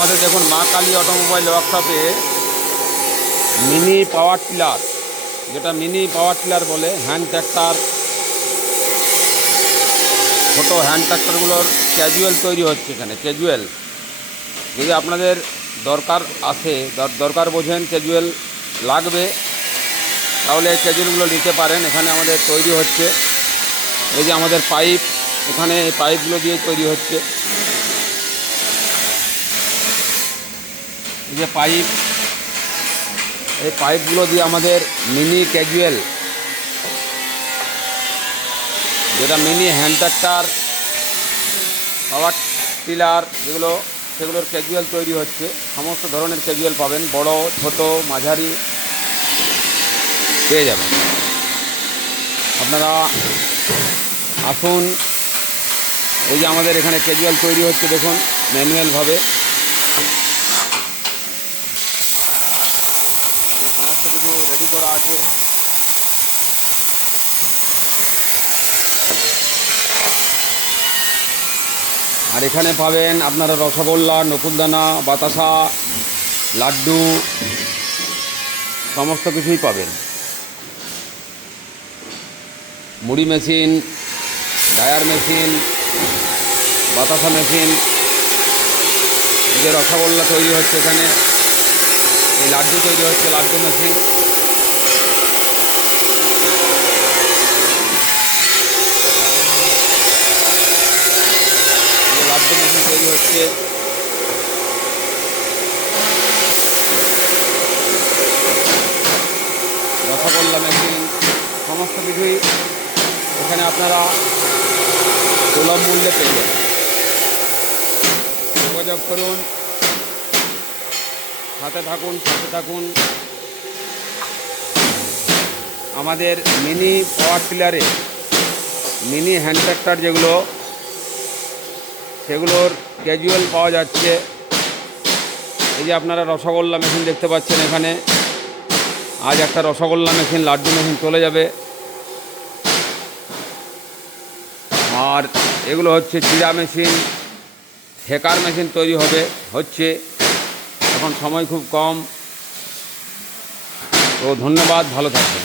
আমাদের দেখুন মা কালী অটোমোবাইল ওয়ার্কশপে মিনি পাওয়ার টিলার, যেটা মিনি পাওয়ার টিলার বলে, হ্যান্ড ট্র্যাক্টর, ছোটো হ্যান্ড ট্র্যাক্টরগুলোর ক্যাজুয়াল তৈরি হচ্ছে এখানে। ক্যাজুয়াল যদি আপনাদের দরকার আসে, দরকার বোঝেন, ক্যাজুয়াল লাগবে, তাহলে ক্যাজুয়ালগুলো নিতে পারেন। এখানে আমাদের তৈরি হচ্ছে। এই যে আমাদের পাইপ, এখানে এই পাইপগুলো দিয়ে তৈরি হচ্ছে। এই যে পাইপ, এই পাইপগুলো দিয়ে আমাদের মিনি ক্যাজুয়াল, যেটা mini hand tractor, power tiller যেগুলো, সেগুলোর ক্যাজুয়াল তৈরি হচ্ছে। সমস্ত ধরনের ক্যাজুয়াল পাবেন, বড়, ছোট, মাঝারি পেয়ে যাবেন। আপনারা আসুন। এই যে আমাদের এখানে ক্যাজুয়াল তৈরি হচ্ছে, দেখুন ম্যানুয়ালভাবে। সমস্ত কিছু রেডি করা আছে। আর এখানে পাবেন আপনারা রসগোল্লা, নকুলদানা, বাতাসা, লাড্ডু, সমস্ত কিছুই পাবেন। মুড়ি মেশিন, ডায়ার মেশিন, বাতাসা মেশিন। এই যে রসগোল্লা তৈরি হচ্ছে এখানে, এই লাড্ডু তৈরি হচ্ছে, লাড্ডু মেশিন। লাড্ডু মেশিন তৈরি হচ্ছে। রসগোল্লা মেশিন, সমস্ত কিছুই এখানে আপনারা সুলভ মূল্যে পেয়ে যাবেন। যোগাযোগ করুন, সাথে থাকুন। আমাদের মিনি পাওয়ার টিলারে মিনি হ্যান্ড ট্র্যাক্টর যেগুলো, সেগুলোর ক্যাজুয়াল পাওয়া যাচ্ছে। এই যে আপনারা রসগোল্লা মেশিন দেখতে পাচ্ছেন এখানে। আজ একটা রসগোল্লা মেশিন, লাড্ডু মেশিন চলে যাবে। আর এগুলো হচ্ছে চিড়া মেশিন, ঠেকার মেশিন তৈরি হচ্ছে। এখন সময় খুব কম। তো ধন্যবাদ, ভালো থাকবেন।